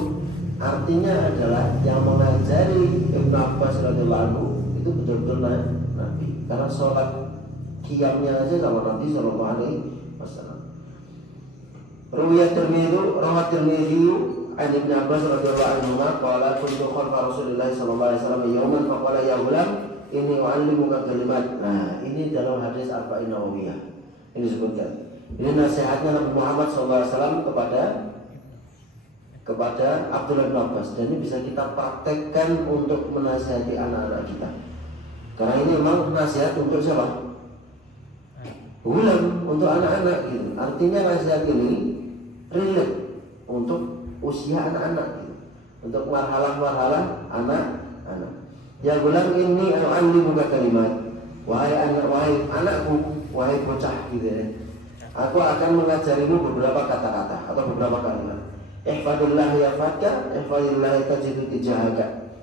Artinya adalah yang mengajari Ibnu Abbas radhiyallahu anhu itu betul-betul Nabi. Karena sholat qiyamnya aja sama Nabi SAW. Rawat Tirmidzi an Ibnu Abbas radhiyallahu anhu qala kuntu khalfa Rasulillah sallallahu alaihi wasallam yawman faqala ya gulam inni u'allimuka kalimat. Nah, ini dalam hadis Arba'in Nawawiyah. Ini disebutkan. Ini nasihatnya Nabi Muhammad SAW kepada Abdullah bin Abbas, dan ini bisa kita praktekkan untuk menasihati anak-anak kita. Karena ini memang nasihat untuk siapa? Gulam, untuk anak-anak gitu. Artinya nasihat ini relate untuk usia anak-anak gitu. Untuk marhalah-marhalah anak-anak. Ya gulam ini u'allimuka kalimat. Wahai anakku, wahai bocah gitu ya. Aku akan mengajarimu beberapa kata-kata atau beberapa kalimat. Ihfadillah yafadka, ihfadillah tajidu tijahaka.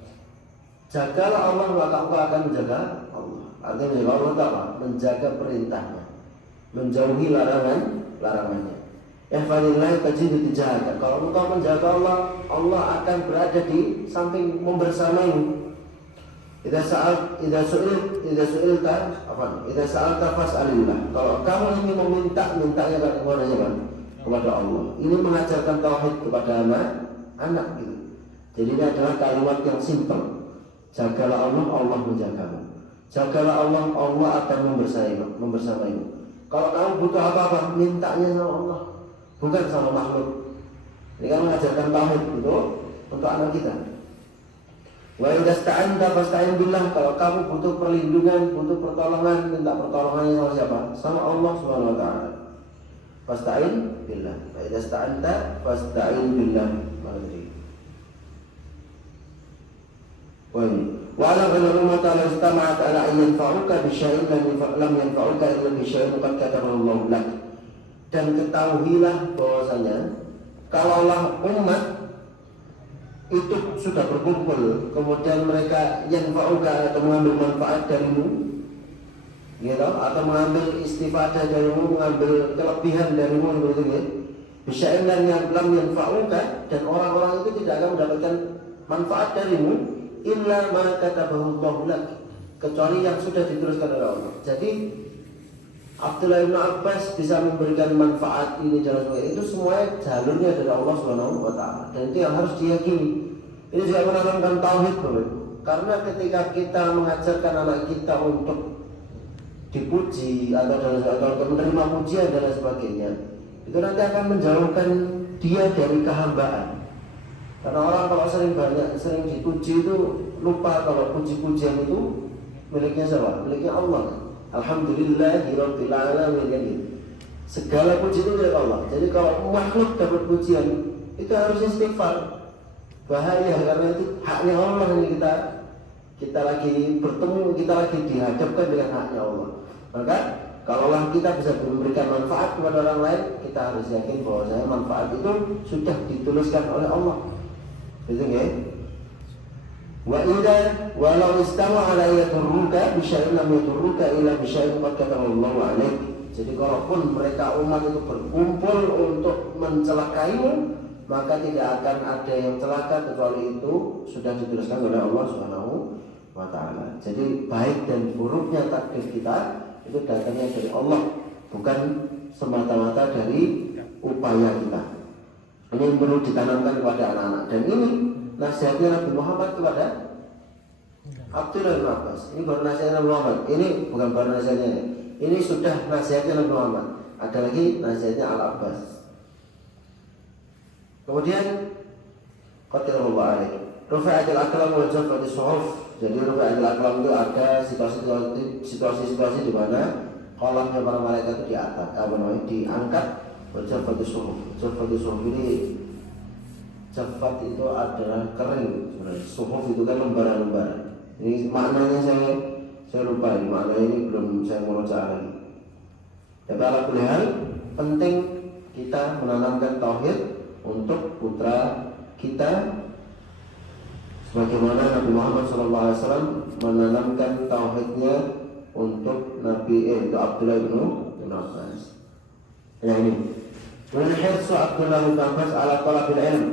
Jagalah Allah maka engkau akan menjaga Allah. Artinya menjaga Allah itu apa? Menjaga perintahnya, menjauhi larangannya. Ihfadillah tajidu tijahaka. Kalau engkau menjaga Allah, Allah akan berada di samping membersamaimu. Idza sa'alta fas'alillah. Kalau kamu ingin mintanya kepada siapa? Kepada Allah. Ini mengajarkan tauhid kepada anak gitu. Jadi ini adalah kalimat yang simpel. Jagalah Allah, Allah menjagamu. Jagalah Allah, Allah akan membersamaimu. Kalau kamu butuh apa-apa, mintanya sama Allah, bukan sama makhluk. Ini kan mengajarkan tauhid itu untuk anak kita. Wa idza sta'anta fasta'in billah. Kalau kamu butuh perlindungan, butuh pertolongan, minta pertolongannya sama siapa? Sama Allah Subhanahu wa taala. Fasta'in billah. Wa idza sta'anta fasta'in billah. Wa ala ghayri ta'ala istama'at ala an yanfa'uka bi syai'in lam yanfa'uka illa bi syai'in qad katabahu Allah lak. Dan ketahuilah bahwasanya kalaulah umat itu sudah berkumpul, kemudian mereka yang fa'uka atau mengambil manfaat darimu, gitu, atau mengambil istifadah darimu, mengambil kelebihan darimu, begitu ya. Bisya'in yang lam yang fa'uka, dan orang-orang itu tidak akan mendapatkan manfaat darimu, illa ma katabahu Allah lak, kecuali yang sudah dituliskan oleh Allah. Jadi Abdullah bin Abbas bisa memberikan manfaat ini jalan sebagainya, itu semuanya jalurnya dari Allah Subhanahu wa taala, dan itu yang harus diyakini. Ini juga menanamkan tauhid, Bapak. Karena ketika kita mengajarkan anak kita untuk dipuji atau menerima pujian dan sebagainya, itu nanti akan menjauhkan dia dari kehambaan. Karena orang kalau sering dipuji itu lupa kalau puji-pujian itu miliknya siapa? Miliknya Allah. Alhamdulillahirabbil alamin. Segala puji itu dari Allah. Jadi kalau makhluk dapat pujian itu harus istighfar. Bahaya, karena itu haknya Allah. Ini kita lagi bertemu, kita lagi dihadapkan dengan haknya Allah. Maka kalaulah kita bisa memberikan manfaat kepada orang lain, kita harus yakin bahwa manfaat itu sudah dituliskan oleh Allah. Betul ya? Wa idza walau istama ala yadurruka bi syai'in lam yadurruka illa bi syai'in qad kataballahu 'alaik. Jadi kalaupun mereka umat itu berkumpul untuk mencelakaimu, maka tidak akan ada yang celaka kecuali itu sudah dituliskan oleh Allah Subhanahu wa taala. Jadi baik dan buruknya takdir kita itu datangnya dari Allah, bukan semata-mata dari upaya kita. Ini yang perlu ditanamkan kepada anak-anak, dan ini nasihatnya Nabi Muhammad kepada Abdullah bin Abbas. Ini baru nasihatnya Nabi Muhammad. Ini bukan baru nasihatnya. Ini sudah nasihatnya Nabi Muhammad. Ada lagi nasihatnya Al-Abbas. Kemudian qatilullah alaih. Rufa'atil aqlam wa jafatis suhuf. Jadi rufa'atil aqlam itu ada situasi-situasi di mana kolamnya para malaikat itu diangkat, wa jafatis suhuf. Jafatis suhuf ini, jafat itu adalah kering sebenarnya. Suhuf itu kan lembaran-lembaran. Ini maknanya saya lupa, ini makna ini belum saya mengucapkan lagi. Tapi ala kulli hal penting kita menanamkan tauhid untuk putra kita, sebagaimana Nabi Muhammad SAW menanamkan tauhidnya untuk Nabi Abdullah bin Abbas. Nah ini Hirsu Abdullah bin Abbas ala talabil ilm.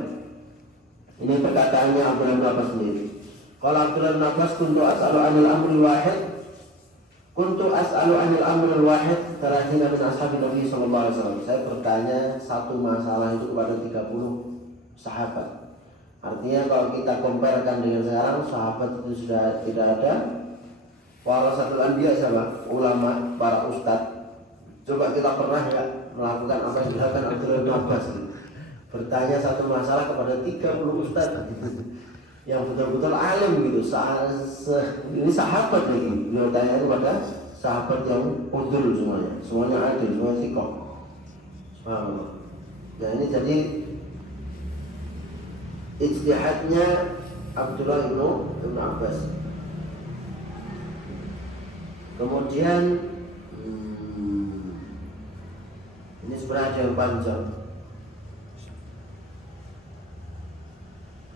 Ini perkataannya Abdullah bin Abbas sendiri. Kalau Abdullah bin Abbas kuntu as'alu anil amri wahid, kuntu as'alu anil amri wahid terakhir min ashabi Nabi sallallahu alaihi wasallam. Saya bertanya satu masalah itu kepada 30 sahabat. Artinya kalau kita comparekan dengan sekarang, sahabat itu sudah tidak ada. Warasatul anbiya siapa? Ulama, para ustadz. Coba kita pernah ya melakukan apa yang dilakukan Abdullah bin Abbas, bertanya satu masalah kepada 30 ustadz yang betul-betul alim gitu. Ini sahabat lagi, beliau tanya kepada sahabat yang udul semuanya adil, semuanya sikoh. Nah ini jadi ijtihadnya Abdullah bin Abbas. Kemudian ini sebenarnya ada yang panjang,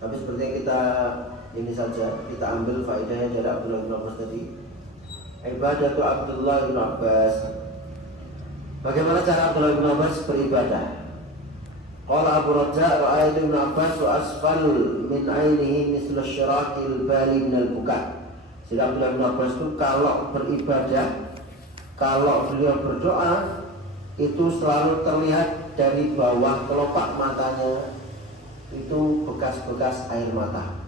tapi seperti yang kita ini saja kita ambil faedahnya dari Abdullah bin Abbas tadi. Ibadatu Abdullah bin Abbas. Bagaimana cara Abdullah bin Abbas beribadah? Qala Abu Raja ra'aytu Ibn Abbas wa asfal min ainihi misla syiraqil bali min al-buka. Jadi Abdullah bin Abbas itu kalau beribadah, kalau beliau berdoa, itu selalu terlihat dari bawah kelopak matanya itu bekas-bekas air mata.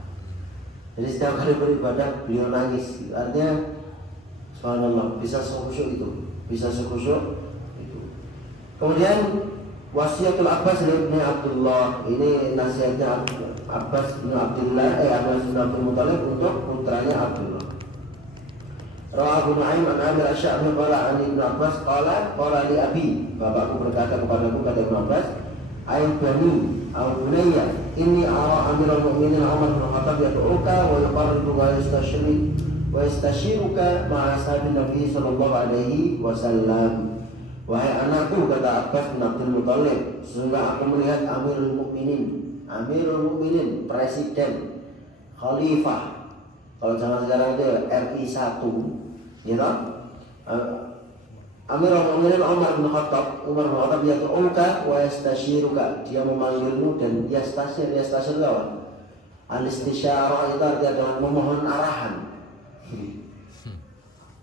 Jadi setiap kali beribadah beliau nangis. Artinya subhanallah, bisa sekhusyuk itu, bisa sekhusyuk itu. Kemudian Wasiatul Abbas bin Abdullah, ini nasihatnya Abbas bin Abdullah Abbas bin Abdul Muthalib untuk putranya Abdullah. Rawa Abu Nu'aim an Amir Asy-Sya'bi qala an Ibnu Abbas qala li abi, bapakku berkata kepadaku, kata Ibnu Abbas, ay bani au bunayya inni ara Amirul Mukminin Umar bin Khattab yad'uka wa yuqarribu wa yastashiruka ma'a ashabin Nabi sallallahu alaihi wasallam. Wahai anakku, kata Abbas bin Abdul Muthalib, sesungguhnya aku melihat Amirul Mukminin, presiden, khalifah. Kalau zaman sekarang itu RI 1, ya toh? Amirul Mukminin Umar bin Khattab yad'uka wa yastashiruka, dia memanggilmu dan yastashir apa? Al-istisyarah itu artinya adalah memohon arahan.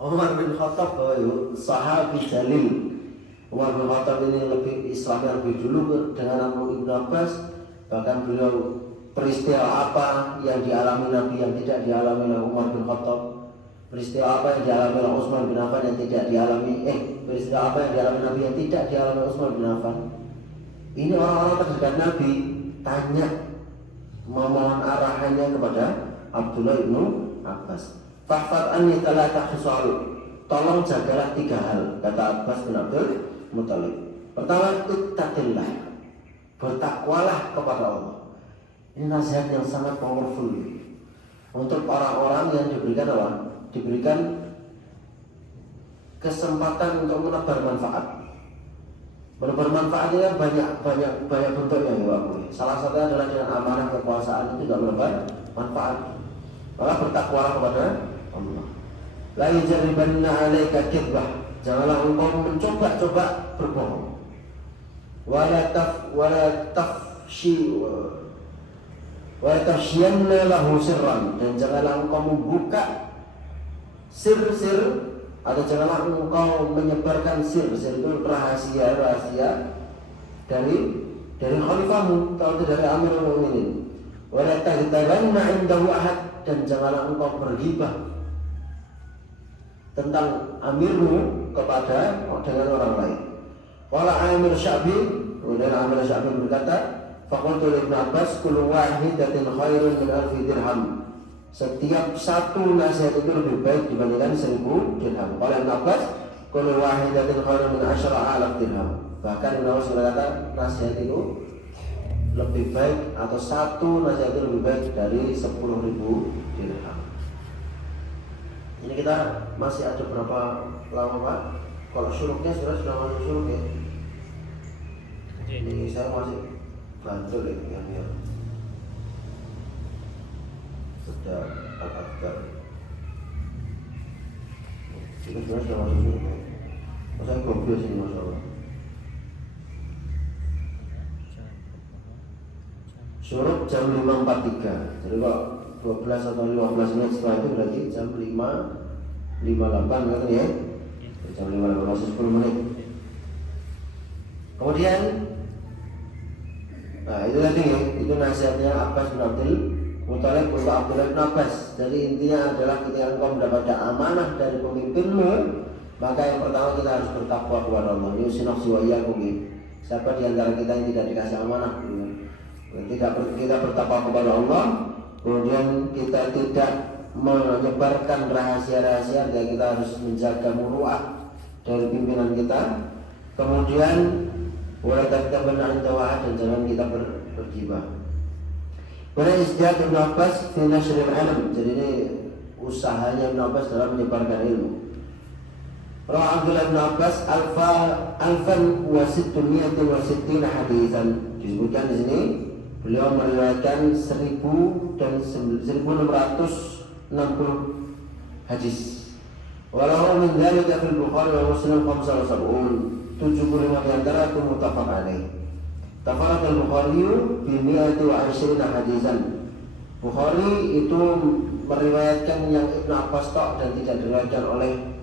Umar bin Khattab sahabi jalil. Umar bin Khattab ini Islamnya lebih dulu dengan Ibnu Abbas. Bahkan beliau peristiwa apa yang dialami Nabi yang tidak dialami oleh Umar bin Khattab, peristiwa apa yang dialami oleh Utsman bin Affan yang tidak dialami peristiwa apa yang dialami Nabi yang tidak dialami oleh Utsman bin Affan. Ini orang-orang terdekat Nabi tanya, memohon arahannya kepada Abdullah bin Abbas. Fahfad anni talatah khisal, tolong jagalah 3 hal, kata Abbas bin Abdul Muthalib. Pertama, ittaqillah, bertakwalah kepada Allah. Ini nasihat yang sangat powerful untuk orang-orang yang diberikan apa? Diberikan kesempatan untuk menebar manfaat. Menebar manfaat ini banyak bentuknya ya Pak. Salah satunya adalah dengan amanah kekuasaan itu juga menebar manfaat. Maka bertakwalah kepada Allah. La yajribanna 'alaika kidbah, janganlah engkau mencoba-coba berbohong. Wala tafshiyanna lahu sirran, dan janganlah engkau membuka sir-sir, atau janganlah engkau menyebarkan sir itu rahasia dari khalifahmu, kalau dari Amirul Mukminin. Wala taghtabanna 'indahu ahad, dan janganlah engkau berghibah tentang amirmu dengan orang lain. Qala Amir Sya'bi, kemudian Amir Sya'bi berkata, faqultu li Ibnu Abbas kullu wahidatin khairun min alfi dirham, setiap satu nasihat itu lebih baik dibandingkan 1000 dirham. Qala Ibnu Abbas kullu wahidatin khairun min 10,000 dirham, bahkan Ibnu Abbas berkata nasihat itu lebih baik, atau satu nasihat itu lebih baik dari 10.000 dirham. Ini kita masih ada berapa lama Pak? Kalau syuruknya sudah masuk syuruk ya? Ini saya masih bantul ya. Sudah al-adhkar. Itu sudah masuk syuruk ya? Saya goblok sini Masya Allah. Syuruk jam 5.43. Jadi kok 12 atau 15 menit setelah itu berarti jam 5.58 kan ya? Jam 5.58 masih 10 menit. Kemudian itu tadi ya, itu nasihatnya Abbas bin Abdul Muthalib untuk Abdullah bin Abbas. Jadi intinya adalah ketika engkau mendapatkan amanah dari pemimpinmu, maka yang pertama kita harus bertakwa kepada Allah. Yusinafsi wa iyyakum. Siapa di antara kita yang tidak dikasih amanah? Kita bertakwa kepada Allah, kemudian kita tidak menyebarkan rahasia-rahasia, dan kita harus menjaga muruah dari pimpinan kita. Kemudian wala taktabanna 'inda, dan jangan kita bergibah. Kemudian istihad Ibnu Abbas fi nashril ilm, jadi ini usahanya Ibnu Abbas dalam menyebarkan ilmu. Rawa Abdullah bin Abbas alfan wa sittumi'atin wa sittina hadisan, disebutkan di sini beliau meriwayatkan 1000 dan 1660 hadis. Walau min dzalika fil Bukhari wa Muslim 75, 75 di antara itu muttafaq alaih. Tafarrad al-Bukhari bi 120 hadisan. Bukhari itu meriwayatkan yang Ibnu Abbas tok dan tidak diriwayatkan oleh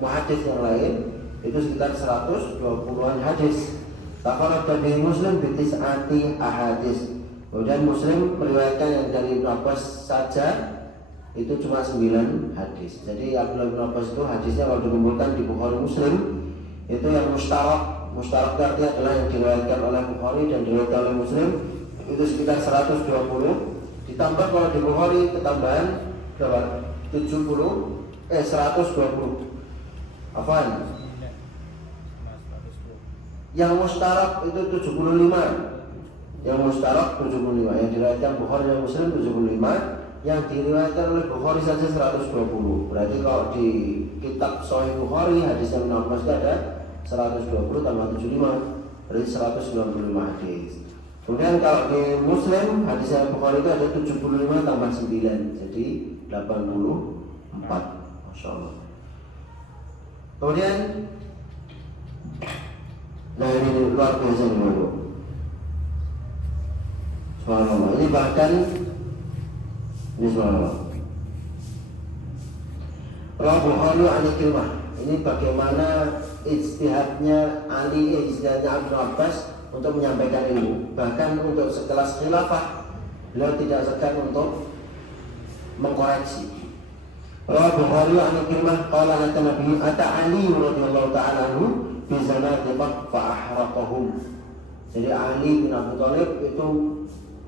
muhaddits yang lain, itu sekitar 120-an hadis. Tafarrad bi Muslim bi 9 ahadits. Kemudian Muslim meriwayatkan yang dari Ibnu Abbas saja itu cuma 9 hadis. Jadi Abdullah bin Abbas itu hadisnya kalau dikumpulkan di Bukhari Muslim itu yang mustarak mustarak artinya adalah yang diriwayatkan oleh Bukhari dan diriwayatkan oleh Muslim itu sekitar 120. Ditambah kalau di Bukhari ketambahan berapa? 120. Apaan? Yang mustarak itu 75. Yang mustarak 75. Yang diriwayatkan Bukhari dan Muslim 75. Yang diriwayatkan oleh Bukhari saja 120. Berarti kalau di kitab Sahih Bukhari hadis yang nomor ada 120 tambah 75, berarti 195 hadis. Kemudian kalau di Muslim hadis yang Bukhari itu ada 75 tambah 9, jadi 84. Masya Allah. Kemudian, nah ini luar biasa nih Bu. Subhanallah. Ini bahkan ini subhanallah. Rawi Bukhari an Ikrimah. Ini bagaimana ijtihadnya ijtihadnya Ibnu Abbas untuk menyampaikan ilmu. Bahkan untuk sekelas khilafah beliau tidak segan untuk mengkoreksi. Rawi Bukhari an Ikrimah qala ata Nabi ata Ali radhiyallahu ta'ala anhu bi zanadiqah fa ahraqahum. Jadi Ali bin Abi Thalib itu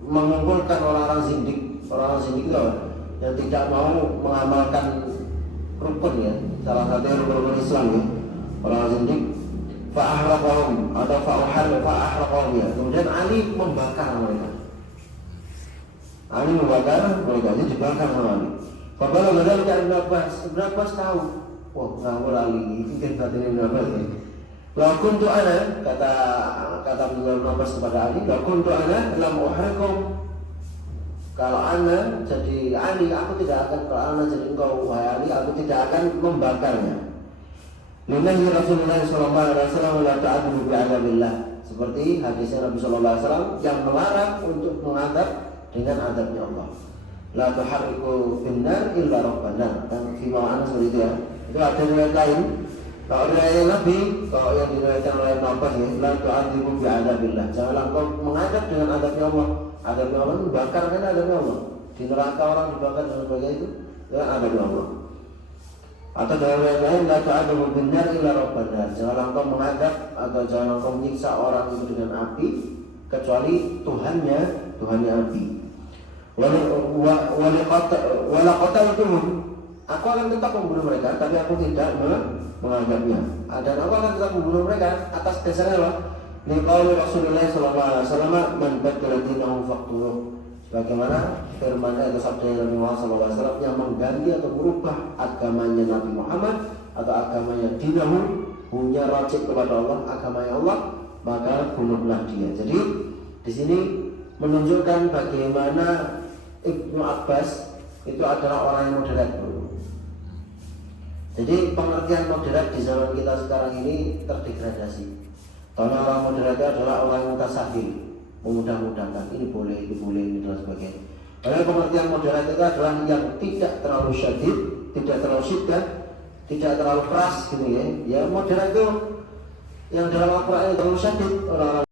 mengumpulkan orang-orang zindik. Orang-orang zindik itu yang tidak mau mengamalkan rukun ya, salah satu rukun Islam ya, orang zindik. Fa'ahraqahum atau fa'ahraqahum ya. Kemudian Ali membakar mereka. Ali membakar mereka, jadi dibakar sama Ali. Fabala badal ke Ibnu Abbas tahu. Wah, ngawur Ali ini pikir batin Ibnu Abbas ya. La kuntu ana kata Ibnu Abbas kepada Ali, la kuntu ana lam uhriqum. Kalau ana jadi Ali, aku tidak akan, kalau ana jadi engkau wahai Ali, aku tidak akan membakarnya. Lillahi Rasulullah sallallahu alaihi wasallam la ta'budu bi'adabillah. Seperti hadisnya Nabi sallallahu alaihi wasallam yang melarang untuk mengadab dengan adabnya Allah. La tuharriku binnar illa rabbana. Dan fi ma'ana seperti itu ya. Itu ada riwayat lain. Kalau riwayat Nabi, kalau yang diriwayatkan oleh Abbas ya, la tu'adzibu bi'adabillah. Janganlah engkau mengadab dengan adabnya Allah. Adabnya Allah dibakar kan adabnya Allah. Di neraka orang dibakar dan sebagainya itu ya adabnya Allah. Atau dalam riwayat lain la tu'adzibu binnar illa rabbana. Janganlah engkau mengadab atau janganlah engkau menyiksa orang itu dengan api kecuali Tuhannya api. Wala qataltuhum. Aku akan tetap membunuh mereka, tapi aku tidak menganggapnya. Dan aku akan tetap membunuh mereka atas dasarnya apa? Liqauli Rasulullah sallallahu alaihi wasallam man badala dinahu faqtuluh. Sebagaimana firman atau sabda Nabi Muhammad sallallahu alaihi wasallam yang mengganti atau merubah agamanya Nabi Muhammad atau agamanya dinahu, punya rajin kepada Allah, agamanya Allah, maka bunuhlah dia. Jadi di sini menunjukkan bagaimana Ibnu Abbas itu adalah orang yang moderat. Jadi pengertian moderat di zaman kita sekarang ini terdegradasi. Karena orang moderat itu adalah orang yang mutasahil, memudah-mudahkan, ini boleh, ini dan sebagainya. Karena pengertian moderat itu adalah yang tidak terlalu syadid, tidak terlalu syiddah, tidak terlalu keras gitu ya. Ya moderat itu yang dalam Al-Quran itu terlalu syadid, orang-orang